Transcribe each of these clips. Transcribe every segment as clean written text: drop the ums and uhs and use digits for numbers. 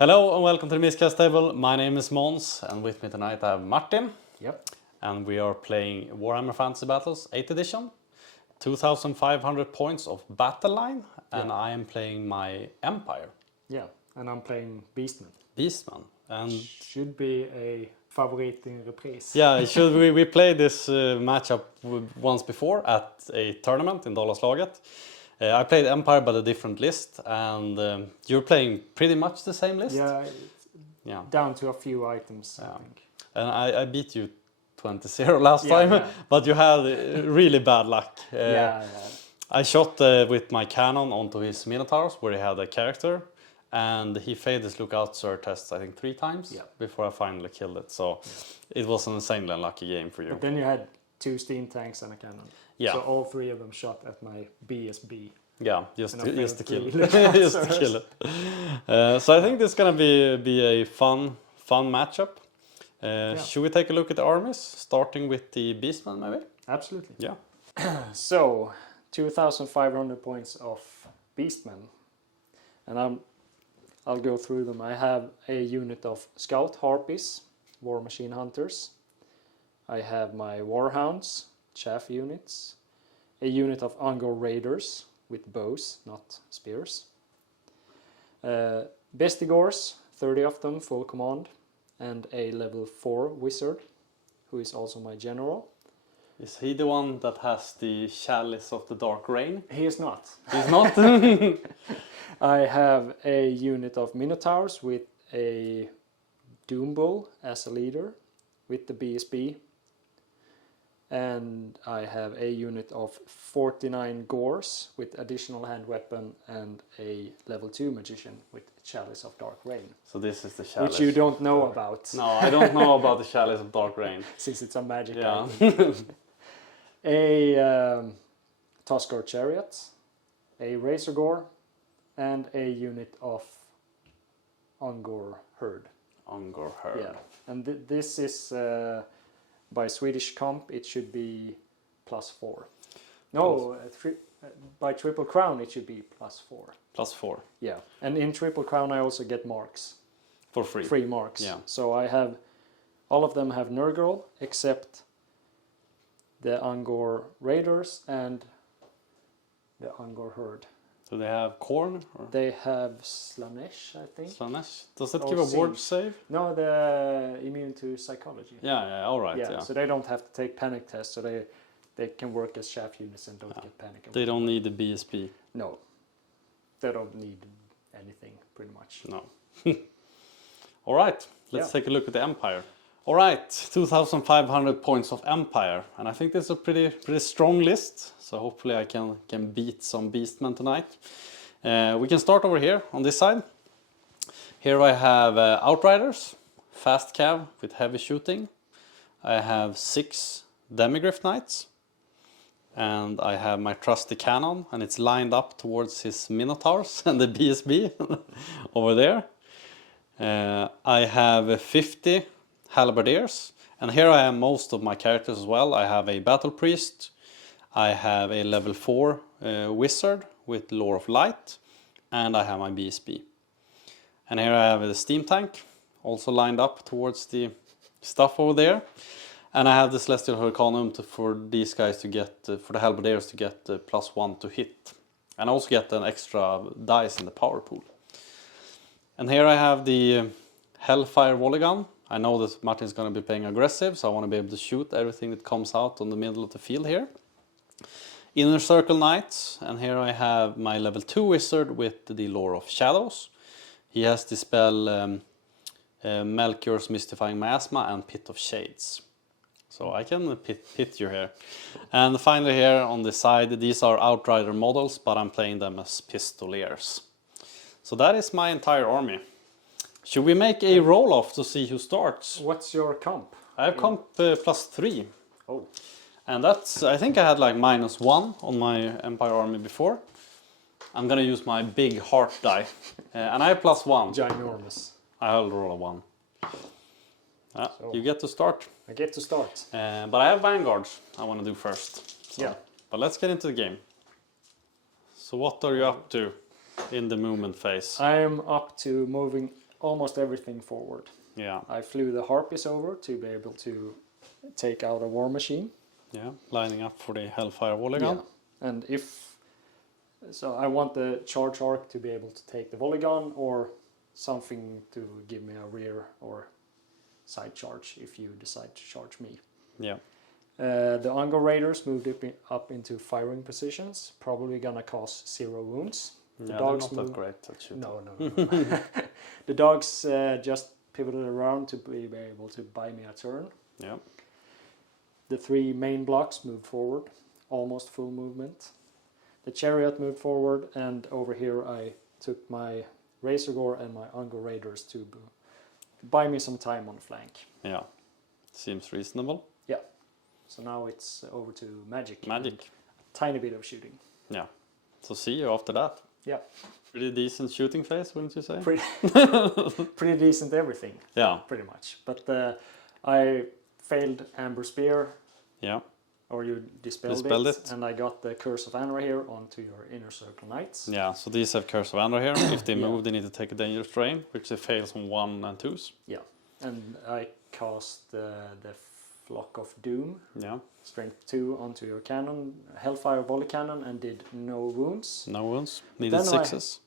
Hello and welcome to the Miscast table. My name is Måns and with me tonight I have Martin. Yep. And we are playing Warhammer Fantasy Battles 8th edition. 2,500 points of battle line and I am playing my Empire. Yeah, and I'm playing Beastmen. Beastmen. And should be a favorite in reprise. yeah, we played this matchup once before at a tournament in Dallaslaget. I played Empire but a different list and you're playing pretty much the same list. Yeah, down to a few items, I think. And I beat you 20-0 last time, but you had really bad luck. I shot with my cannon onto his Minotaurs where he had a character and he failed his lookout sir test I think 3 times before I finally killed it. So it was an insanely unlucky game for you. But then you had 2 steam tanks and a cannon. Yeah. So all 3 of them shot at my BSB. Yeah, just to kill it. Just to kill it. So I think this is gonna be a fun matchup. Should we take a look at the armies, starting with the Beastmen maybe? Absolutely. Yeah. So 2,500 points of Beastmen, and I'll go through them. I have a unit of Scout Harpies, War Machine Hunters. I have my Warhounds, Chaff units. A unit of Angor Raiders with bows, not spears. Bestigors, 30 of them, full command. And a level 4 wizard, who is also my general. Is he the one that has the Chalice of the Dark Rain? He is not. He's not? I have a unit of Minotaurs with a Doom Bull as a leader with the BSB. And I have a unit of 49 Gores with additional hand weapon and a level 2 magician with Chalice of Dark Rain. So this is the Chalice. Which you don't know about. No, I don't know about the Chalice of Dark Rain. Since it's a magic item. A Tuskar Chariot, a Razor Gore, and a unit of Angor Herd. Angor Herd. Yeah, and this is by Swedish comp. It should be +4. No, by Triple Crown it should be +4. +4. Yeah, and in Triple Crown I also get marks. For free. Free marks. Yeah. So I have, all of them have Nurgle except the Angor Raiders and the Angor Herd. Do they have Khorne? Or? They have Slanesh, I think. Slanesh? Does that give a ward save? No, they're immune to psychology. Yeah, alright. Yeah, so they don't have to take panic tests, so they can work as chaff units and don't get panic. They don't need the BSB? No. They don't need anything, pretty much. No. Alright, let's take a look at the Empire. Alright, 2,500 points of Empire, and I think this is a pretty strong list, so hopefully I can beat some Beastmen tonight. We can start over here on this side. Here I have Outriders, fast cav with heavy shooting. I have 6 Demigryph Knights, and I have my trusty cannon, and it's lined up towards his Minotaurs and the BSB over there. I have 50 Halberdiers, and here I have most of my characters as well. I have a Battle Priest, I have a level 4 Wizard with Lore of Light, and I have my BSB. And here I have the Steam Tank, also lined up towards the stuff over there. And I have the Celestial Hurricanum for these guys to get, for the Halberdiers to get +1 to hit. And I also get an extra dice in the power pool. And here I have the Hellfire Volley Gun. I know that Martin's going to be playing aggressive, so I want to be able to shoot everything that comes out on the middle of the field here. Inner Circle Knights, and here I have my level 2 Wizard with the Lore of Shadows. He has the spell Melchior's Mystifying Miasma and Pit of Shades. So I can pit you here. And finally here on the side, these are Outrider models, but I'm playing them as Pistoliers. So that is my entire army. Should we make a roll-off to see who starts? What's your comp? I have comp +3. Oh. And that's, I think I had like -1 on my Empire army before. I'm gonna use my big heart die. And I have +1. Ginormous. I'll roll a 1. So you get to start. I get to start. But I have Vanguards I want to do first. So. Yeah. But let's get into the game. So what are you up to in the movement phase? I am up to moving almost everything forward. Yeah. I flew the Harpies over to be able to take out a war machine. Yeah, lining up for the Hellfire volley gun. Yeah. And so I want the charge arc to be able to take the volley gun or something to give me a rear or side charge if you decide to charge me. Yeah. The Ongo Raiders moved up into firing positions, probably gonna cause 0 wounds. The dogs they're not that great at shooting. No. The dogs just pivoted around to be able to buy me a turn. Yeah. The 3 main blocks moved forward, almost full movement. The Chariot moved forward, and over here I took my Razor Gore and my Ongo Raiders to buy me some time on the flank. Yeah, seems reasonable. Yeah. So now it's over to Magic. Magic. Tiny bit of shooting. Yeah. So see you after that. Yeah. Pretty decent shooting phase, wouldn't you say? Pretty decent everything. Yeah. Pretty much. But I failed Amber Spear. Yeah. Or you dispelled it. And I got the Curse of Anra here onto your Inner Circle Knights. Yeah, so these have Curse of Anra here. If they move, they need to take a dangerous terrain, which they fails on 1 and 2s. Yeah. And I cast the Flock of Doom. Yeah. Strength 2 onto your cannon, Hellfire volley cannon, and did no wounds. No wounds. Needed 6s.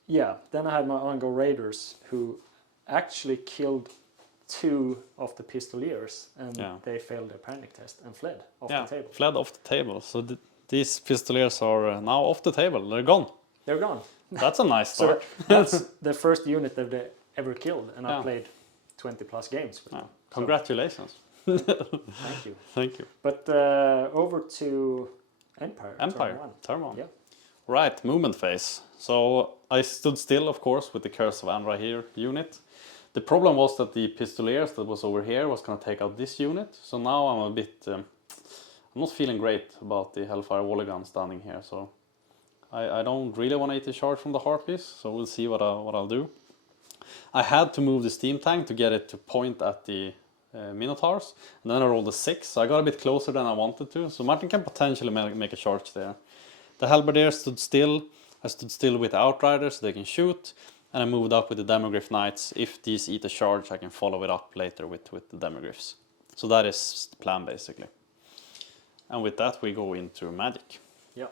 Then I had my Ongo Raiders, who actually killed 2 of the Pistoliers, and they failed their panic test and fled off the table. Fled off the table. So these Pistoliers are now off the table. They're gone. They're gone. That's a nice start. So that's the first unit that they ever killed, and I played 20 plus games with them. Congratulations. Thank you. Thank you. But over to Empire. Turn 1. Yeah. Right, movement phase. So I stood still, of course, with the Curse of Anra here unit. The problem was that the Pistoliers that was over here was going to take out this unit. So now I'm a bit... I'm not feeling great about the Hellfire volley gun standing here. So I don't really want to eat the charge from the Harpies. So we'll see what I'll do. I had to move the steam tank to get it to point at the Minotaurs. And then I rolled a 6. So I got a bit closer than I wanted to. So Martin can potentially make a charge there. The Halberdiers stood still. I stood still with the Outriders so they can shoot. And I moved up with the Demogryph Knights. If these eat a charge, I can follow it up later with the Demogryphs. So that is the plan, basically. And with that, we go into Magic. Yeah.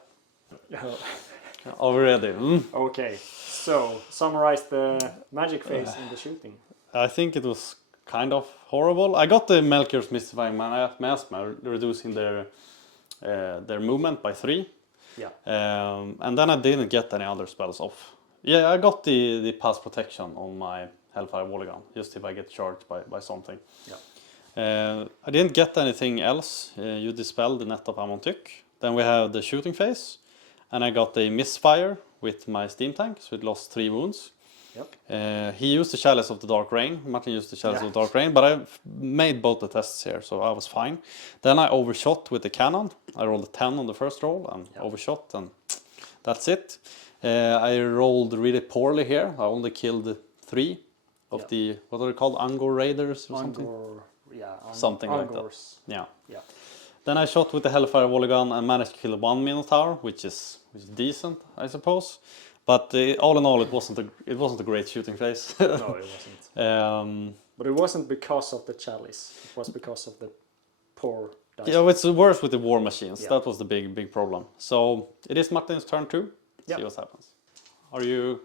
Already. Okay, so summarize the Magic phase in the shooting. I think it was kind of horrible. I got the Melchior's Mystifying Miasma, reducing their movement by 3. Yeah. And then I didn't get any other spells off. Yeah, I got the pass protection on my Hellfire volley gun, just if I get charged by something. Yeah. I didn't get anything else. You dispelled the net of Amontyk. Then we have the shooting phase, and I got a misfire with my steam tank, so it lost 3 wounds. Yep. He used the Chalice of the Dark Rain. Martin used the Chalice of the Dark Rain, but I made both the tests here, so I was fine. Then I overshot with the cannon. I rolled a 10 on the first roll and overshot, and that's it. I rolled really poorly here. I only killed 3 of the, what are they called, Ongo Raiders or something? Something like that. Yeah. Then I shot with the Hellfire volley gun and managed to kill 1 Minotaur, which is decent, I suppose. But all in all, it wasn't a great shooting phase. No, it wasn't. But it wasn't because of the Chalice. It was because of the poor dice. Yeah, it's worse with the war machines. That was the big problem. So it is Martin's turn 2. See what happens. Are you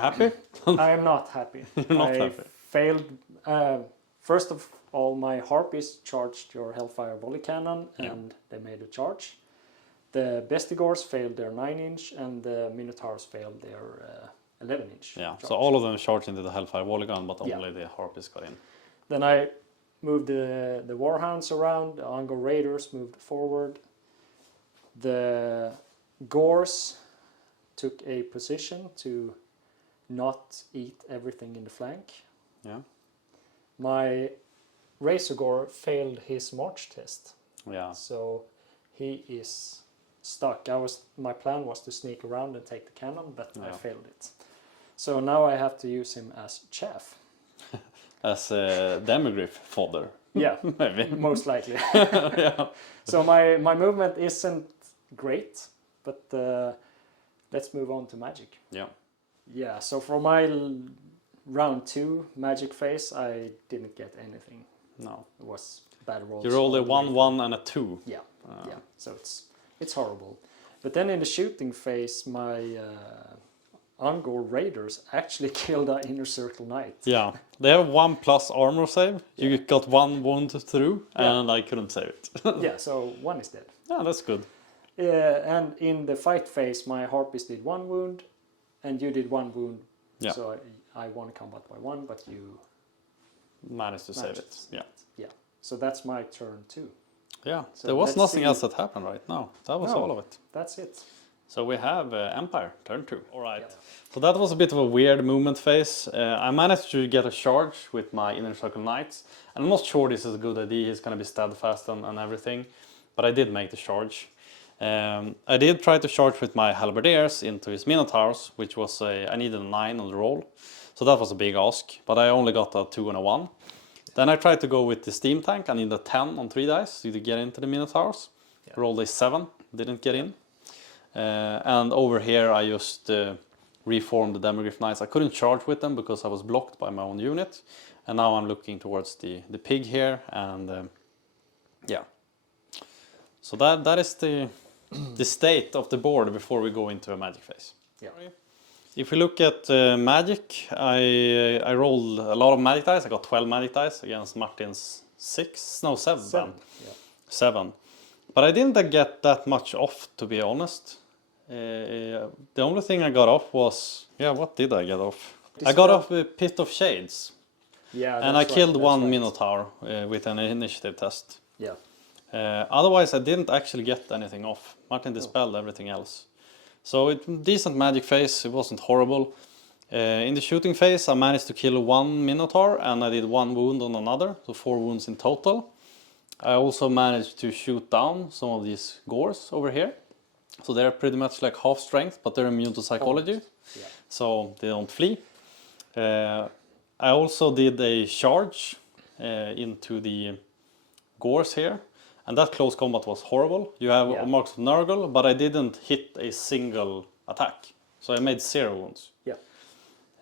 happy? I am not happy. You're not happy. Failed. First of all, my Harpies charged your Hellfire volley cannon, and they made a charge. The Bestigors failed their 9-inch, and the Minotaurs failed their 11-inch. Yeah. So all of them charged into the Hellfire volley gun, but only the Harpies got in. Then I moved the Warhounds around. The Ongo Raiders moved forward. The Gores took a position to not eat everything in the flank. Yeah. My Razor Gore failed his march test. Yeah. So he is stuck. My plan was to sneak around and take the cannon, but I failed it. So now I have to use him as chaff. As Demogryph fodder. Yeah, maybe. Most likely. So my movement isn't great, but let's move on to Magic. Yeah. Yeah, so for my round 2 magic phase, I didn't get anything. No. It was bad rolls. You rolled a all the way 1-1 and a 2. Yeah, yeah. So it's horrible. But then in the shooting phase, my Angor Raiders actually killed an Inner Circle Knight. Yeah, they have 1+ armor save. You Yeah. got 1 wound through, Yeah. and I couldn't save it. Yeah, so 1 is dead. Yeah, that's good. And in the fight phase, my Harpies did 1 wound, and you did 1 wound. Yeah. So I won combat by 1, but you Managed to save managed it. to save Yeah. Yeah. So that's my turn too. Yeah, So there was let's nothing see. else that happened right now. That was No. all of it. That's it. So we have Empire, turn 2. All right. Yeah. So that was a bit of a weird movement phase. I managed to get a charge with my Inner Circle Knights. And I'm not sure this is a good idea. He's going to be steadfast and everything. But I did make the charge. I did try to charge with my Halberdiers into his Minotaurs, which was I needed a 9 on the roll. So that was a big ask. But I only got a 2 and a 1. Then I tried to go with the Steam Tank. I needed a 10 on 3 dice to get into the Minotaurs. Yeah. Rolled a 7, didn't get in. And over here I just reformed the Demogryph Knights. I couldn't charge with them because I was blocked by my own unit. And now I'm looking towards the pig here. And yeah. So that is the state of the board before we go into a magic phase. Yeah. If we look at magic, I rolled a lot of magic dice. I got 12 magic dice against Martin's 7. 7. Yeah. 7. But I didn't get that much off, to be honest. The only thing I got off was... Yeah, what did I get off? I got off a Pit of Shades. Yeah. And I that's killed right, one that's right. Minotaur with an initiative test. Yeah. Otherwise, I didn't actually get anything off. Martin dispelled everything else. So decent magic phase, it wasn't horrible. In the shooting phase, I managed to kill 1 Minotaur and I did 1 wound on another, so 4 wounds in total. I also managed to shoot down some of these Gores over here. So they're pretty much like half strength, but they're immune to psychology. Yeah. So they don't flee. I also did a charge into the Gores here. And that close combat was horrible. You have Yeah. marks of Nurgle, but I didn't hit a single attack. So I made 0 wounds. Yeah.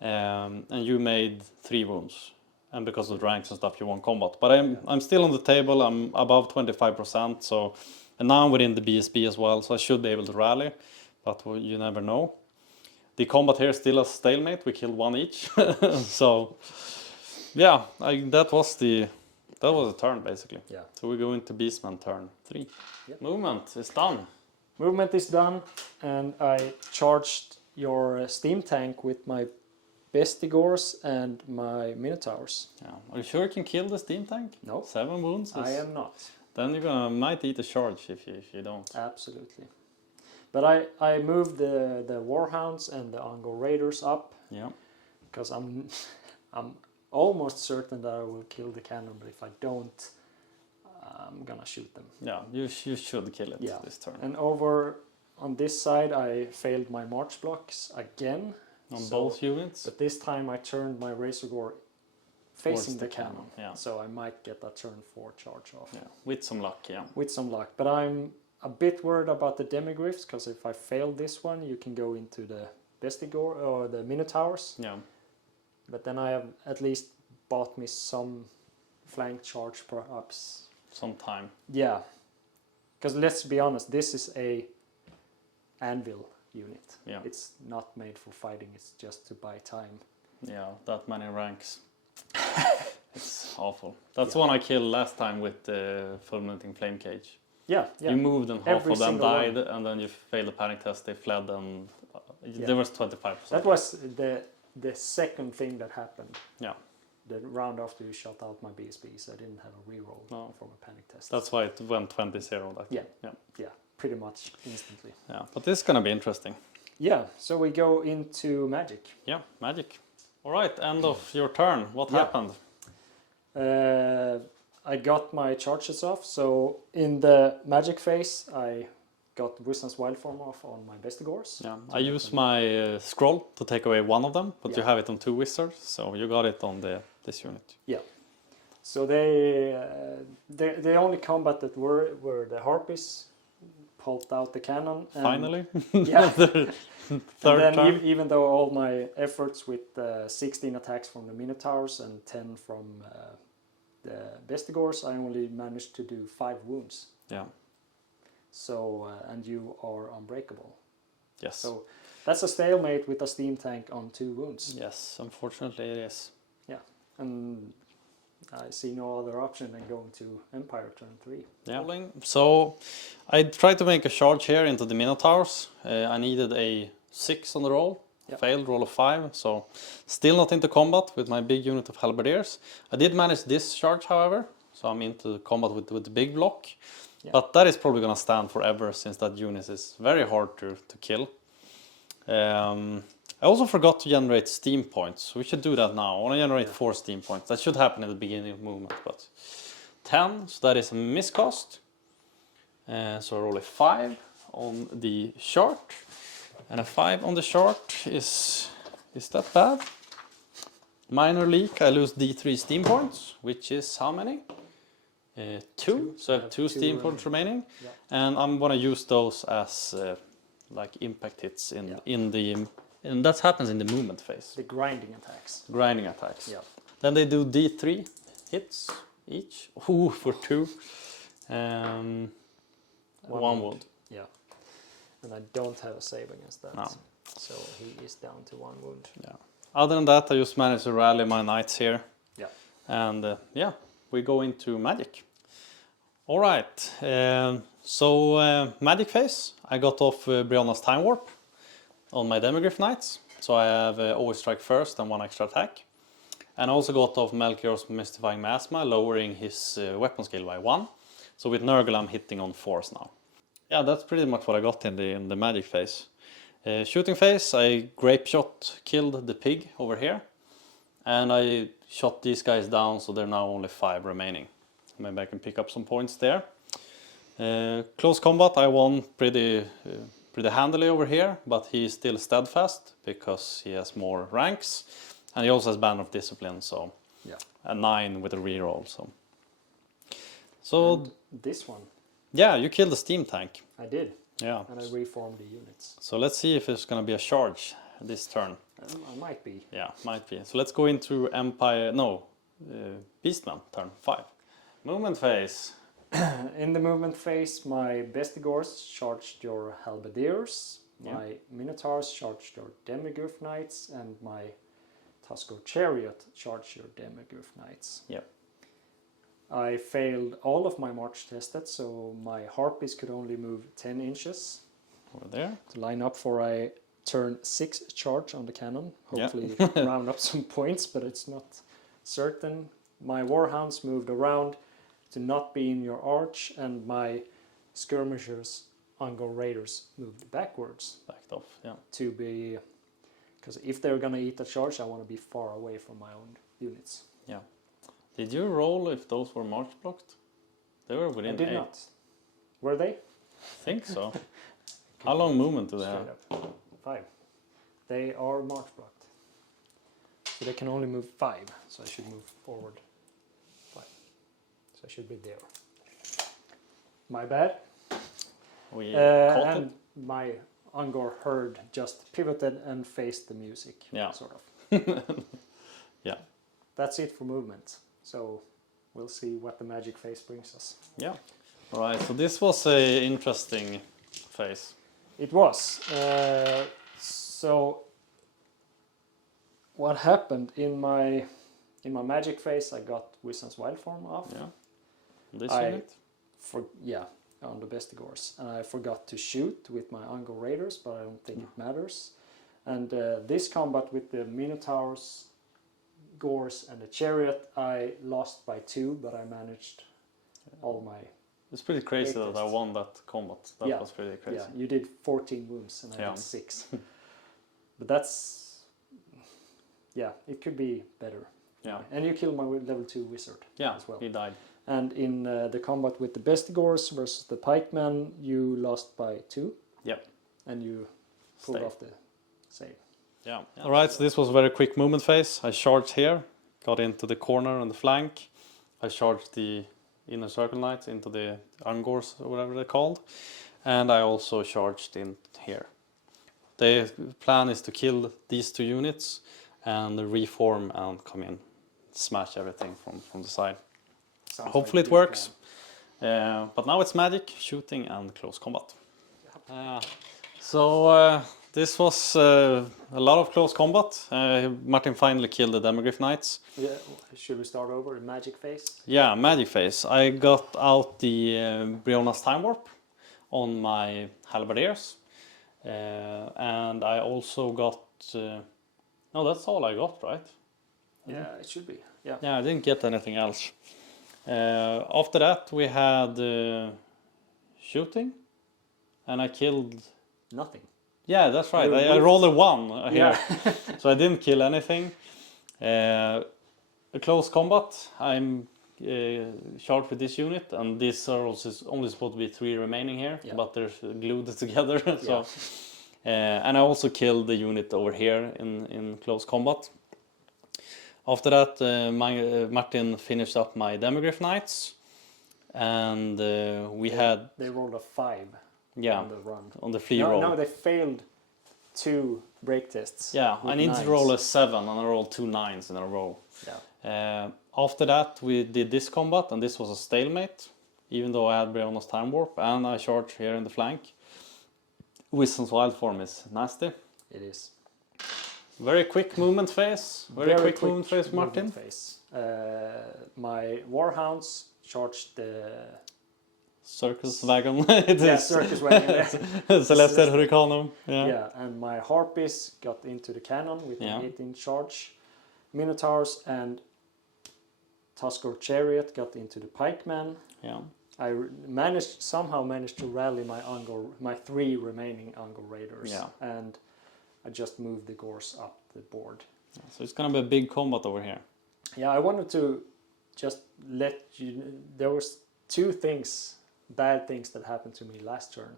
And you made 3 wounds. And because of the ranks and stuff, you won combat. But I'm still on the table. I'm above 25%. So, and now I'm within the BSB as well. So I should be able to rally. But you never know. The combat here is still a stalemate. We killed 1 each. So, yeah, that was a turn basically. Yeah. So we go into Beastmen turn 3. Yep. Movement is done. Movement is done, and I charged your Steam Tank with my Bestigors and my Minotaurs. Yeah. Are you sure you can kill the Steam Tank? No. 7 wounds? I am not. Then you're might eat a charge if you don't. Absolutely. But I moved the Warhounds and the Angor Raiders up. Yeah. Because I'm almost certain that I will kill the cannon, but if I don't, I'm gonna shoot them. Yeah, you should kill it this turn. And over on this side, I failed my march blocks again. On both units? But this time I turned my Razor Gore facing the cannon. Yeah. So I might get a turn 4 charge off. Yeah, with some luck, yeah. With some luck. But I'm a bit worried about the Demigryphs, because if I fail this one, you can go into the Bestigor or the Minotaurs. Yeah. But then I have at least bought me some flank charge perhaps. Some time. Yeah. Because let's be honest, this is a anvil unit. Yeah. It's not made for fighting, it's just to buy time. Yeah, that many ranks. It's awful. That's one I killed last time with the fulminating flame cage. Yeah, yeah. You moved and half Every of them single died, one. and then you failed the panic test, they fled, and Yeah. there was 25%. That was the second thing that happened. Yeah. The round after you shot out my BSBs, I didn't have a reroll from a panic test. That's why it went 20-0. Yeah. Yeah. Yeah, pretty much instantly. Yeah, but this is gonna be interesting. Yeah, so we go into magic. Yeah, magic. All right, end of your turn. What happened? I got my charges off, so in the magic phase, I got Wisdom's Wild Form off on my Bestigors. Yeah, I used my scroll to take away one of them, but you have it on 2 wizards, so you got it on this unit. Yeah. So the only combat that were the Harpies pulled out the cannon. And Finally. Yeah. Third and then time. even though all my efforts with 16 attacks from the Minotaurs and 10 from the Bestigors, I only managed to do 5 wounds. Yeah. So and you are unbreakable. Yes. So that's a stalemate with a steam tank on 2 wounds. Yes, unfortunately it is. Yeah, and I see no other option than going to Empire turn 3. Yeah. So I tried to make a charge here into the Minotaurs. I needed a 6 on the roll. Yep. Failed, roll of 5. So still not into combat with my big unit of halberdiers. I did manage this charge, however. So I'm into combat with the big block. Yeah. But that is probably going to stand forever since that unit is very hard to kill. I also forgot to generate steam points. We should do that now. I want to generate 4 steam points. That should happen in the beginning of movement. But 10, so that is a miscast. So I roll a 5 on the chart. And a 5 on the chart is that bad? Minor leak, I lose D3 steam points, which is how many? 2. So I have 2 steam points remaining. Yeah. And I'm going to use those as like impact hits in the... And that happens in the movement phase. The grinding attacks. Grinding attacks. Yeah. Then they do D3 hits each. Ooh, for 2. 1 wound. Yeah. And I don't have a save against that. No. So he is down to 1 wound. Yeah. Other than that, I just managed to rally my knights here. Yeah. And we go into magic. All right. So magic phase, I got off Brianna's Time Warp on my Demigryph Knights. So I have always strike first and 1 extra attack. And I also got off Melchior's Mystifying Miasma, lowering his weapon skill by 1. So with Nurgle I'm hitting on 4s now. Yeah, that's pretty much what I got in the magic phase. Shooting phase, I grape shot killed the pig over here. And I shot these guys down, so there are now only 5 remaining. Maybe I can pick up some points there. Close combat, I won pretty handily over here, but he's still steadfast because he has more ranks. And he also has Banner of Discipline, so a 9 with a reroll. So And this one. Yeah, you killed the steam tank. I did. Yeah. And I reformed the units. So let's see if there's going to be a charge this turn. I might be. Yeah, might be. So let's go into Beastmen, turn 5. Movement phase. In the movement phase, my Bestigors charged your Halberdiers, my Minotaurs charged your Demigryph Knights, and my Tusker Chariot charged your Demigryph Knights. Yep. I failed all of my march tested, so my Harpies could only move 10 inches. Over there. To line up for a turn 6 charge on the cannon. Hopefully round up some points, but it's not certain. My Warhounds moved around to not be in your arch, and my Skirmishers, Ungor Raiders, moved backwards. Backed off, yeah. To be... Because if they're going to eat a charge, I want to be far away from my own units. Yeah. Did you roll if those were march blocked? They were within 8. I did not. Were they? I think so. How long movement do they have? Straight up. 5. They are march blocked. So they can only move 5, so I should move forward 5. So I should be there. My bad. We caught and it. my Ungor herd just pivoted and faced the music, sort of. Yeah. That's it for movement. So we'll see what the magic phase brings us. Yeah. All right, so this was a interesting phase. It was. So what happened in my magic phase? I got Wisdom's Wild Form off. Yeah. This unit. On the Bestigors, and I forgot to shoot with my Ungor Raiders, but I don't think it matters. And this combat with the Minotaurs, Gors, and the Chariot, I lost by 2, but I managed all my. It's pretty crazy that I won that combat. That was pretty crazy. Yeah, you did 14 wounds and I did 6. But that's, it could be better. Yeah. And you killed my level 2 wizard as well. He died. And in the combat with the Bestigors versus the Pikemen, you lost by 2. Yep. And you pulled off the save. Yeah. All right, so this was a very quick movement phase. I charged here, got into the corner on the flank. I charged the inner circle knights into the Ungors or whatever they're called. and I also charged in here. The plan is to kill these 2 units and reform and come in, smash everything from the side. Sounds Hopefully like it a good works. But now it's magic, shooting, and close combat. So this was a lot of close combat. Martin finally killed the Demogryph Knights. Yeah, should we start over in magic phase? Yeah, magic phase. I got out the Briona's Time Warp on my halberdiers. And I also got... no, that's all I got, right? Yeah, it should be. Yeah. Yeah, I didn't get anything else. After that we had shooting. And I killed... Nothing. Yeah, that's right. I rolled a 1 here. So I didn't kill anything. A close combat. I'm charged with this unit, and these are also only supposed to be 3 remaining here, but they're glued together. So, and I also killed the unit over here in close combat. After that, Martin finished up my Demogryph Knights, and They rolled a 5. Yeah, on the run. On the flea roll. No, they failed 2 break tests. Yeah, I need 9s. to roll a 7 and I rolled 2 9s in a row. Yeah. After that we did this combat, and this was a stalemate, even though I had Briona's Time Warp, and I charged here in the flank. Wisdom's Wild Form is nasty. It is. Very quick movement phase. Very quick movement phase, Martin. Movement phase. My Warhounds charged the... Circus wagon. It is. Circus wagon. Celestial Hurricanum. Yeah, and my Harpies got into the cannon with an 18 charge. Minotaurs and Tusker Chariot got into the pikeman. Yeah. I somehow managed to rally my 3 remaining Ungor Raiders. Yeah. And I just moved the Gors up the board. So it's gonna be a big combat over here. Yeah, I wanted to just let you... There was 2 bad things that happened to me last turn,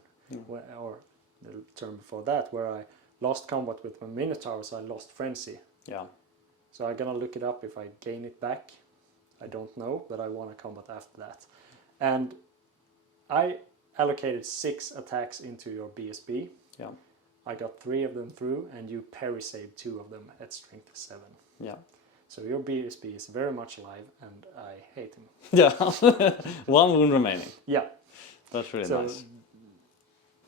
or the turn before that, where I lost combat with my Minotaurs. I lost Frenzy. Yeah. So I'm gonna look it up if I gain it back. I don't know, but I won a combat after that. And I allocated 6 attacks into your BSB. Yeah. I got 3 of them through, and you parry saved 2 of them at strength 7. Yeah. So your BSB is very much alive, and I hate him. Yeah. 1 wound remaining. Yeah. That's really nice.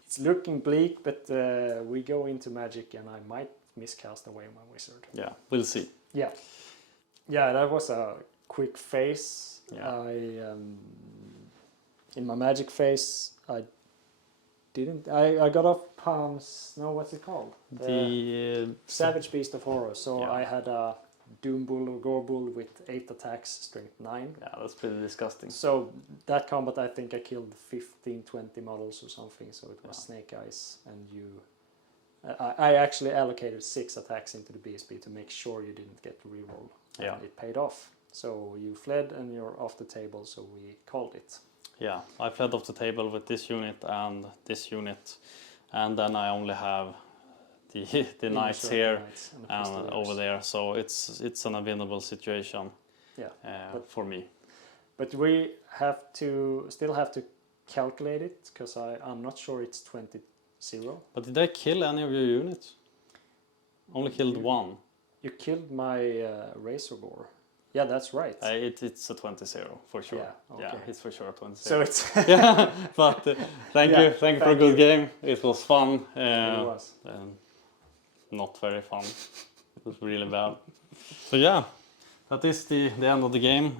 It's looking bleak, but we go into magic, and I might miscast away my wizard. Yeah, we'll see. Yeah. Yeah, that was a quick phase. Yeah. In my magic phase, I got off Palms. No, what's it called? The Savage Beast of Horror. So Yeah. I had a Doom Bull or Gore Bull with 8 attacks, strength 9. Yeah, that's pretty disgusting. So that combat, I think I killed 15-20 models or something. So it was Snake Eyes, and I actually allocated 6 attacks into the BSB to make sure you didn't get to reroll. Yeah. It paid off. So you fled and you're off the table, so we called it. Yeah, I fled off the table with this unit and this unit, and then I only have the knights here and over there, so it's an unwinnable situation. Yeah, for me. But we still have to calculate it, because I'm not sure it's 20-0. But did I kill any of your units? Only killed 1. You killed my Razor Gore. Yeah, that's right. It's a 20-0 for sure. Yeah, okay. Yeah, it's for sure a 20-0. So it's yeah, but thank you for a good game. It was fun. It was. Not very fun. It was really bad. So yeah, that is the end of the game.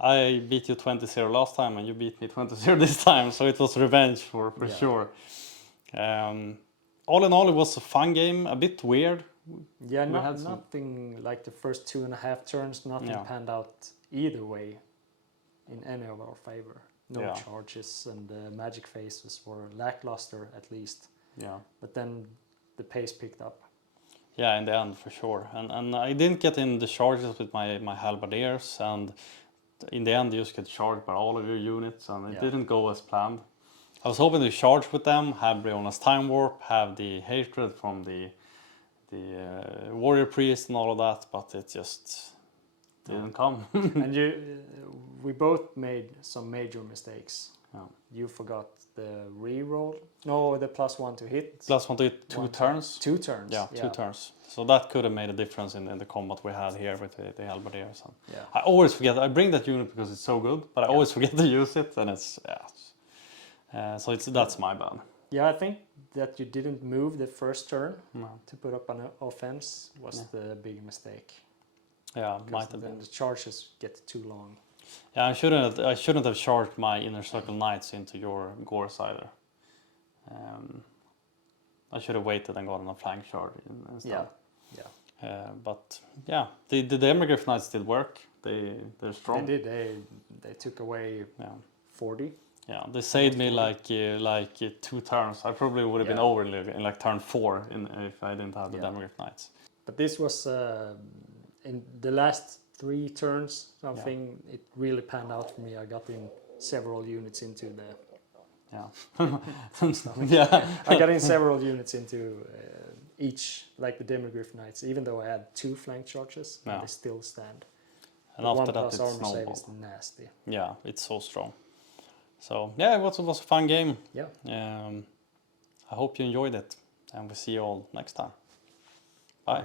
I beat you 20-0 last time, and you beat me 20-0 this time. So it was revenge for sure. All in all, it was a fun game. A bit weird. Yeah, nothing like the first 2.5 turns. Nothing panned out either way in any of our favor. No charges, and the magic phases were lackluster at least. Yeah. But then the pace picked up. Yeah, in the end for sure. And I didn't get in the charges with my halberdiers, and in the end you just get charged by all of your units, and it didn't go as planned. I was hoping to charge with them, have Briona's Time Warp, have the hatred from the warrior priest and all of that, but it just didn't come. And we both made some major mistakes. Yeah. You forgot the reroll. No, the +1 to hit. +1 to hit 2 turns. 2 turns. Yeah, 2 turns. So that could have made a difference in the combat we had here with the halberdiers. Yeah. I always forget. I bring that unit because it's so good, but I always forget to use it, and it's so that's my bad. Yeah, I think that you didn't move the first turn No. to put up an offense was the big mistake. Yeah, might Because have then been. the charges get too long. Yeah, I shouldn't have charged my inner circle knights into your Gors either. I should have waited and gotten a flank charge instead. Yeah. But yeah, the Demogryph knights did work. They're strong. They did. They took away 40. Yeah, they saved me like 2 turns. I probably would have been over in like turn 4 if I didn't have the Demogryph knights. But this was in the last 3 turns. Something it really panned out for me. I got in several units into the. Yeah. I got in several units into each, like the Demogryph knights. Even though I had 2 flank charges, they still stand. And the after 1+ that, it's armor save snowball. is nasty. Yeah, it's so strong. So yeah, it was a fun game. Yeah. I hope you enjoyed it, and we'll see you all next time. Bye.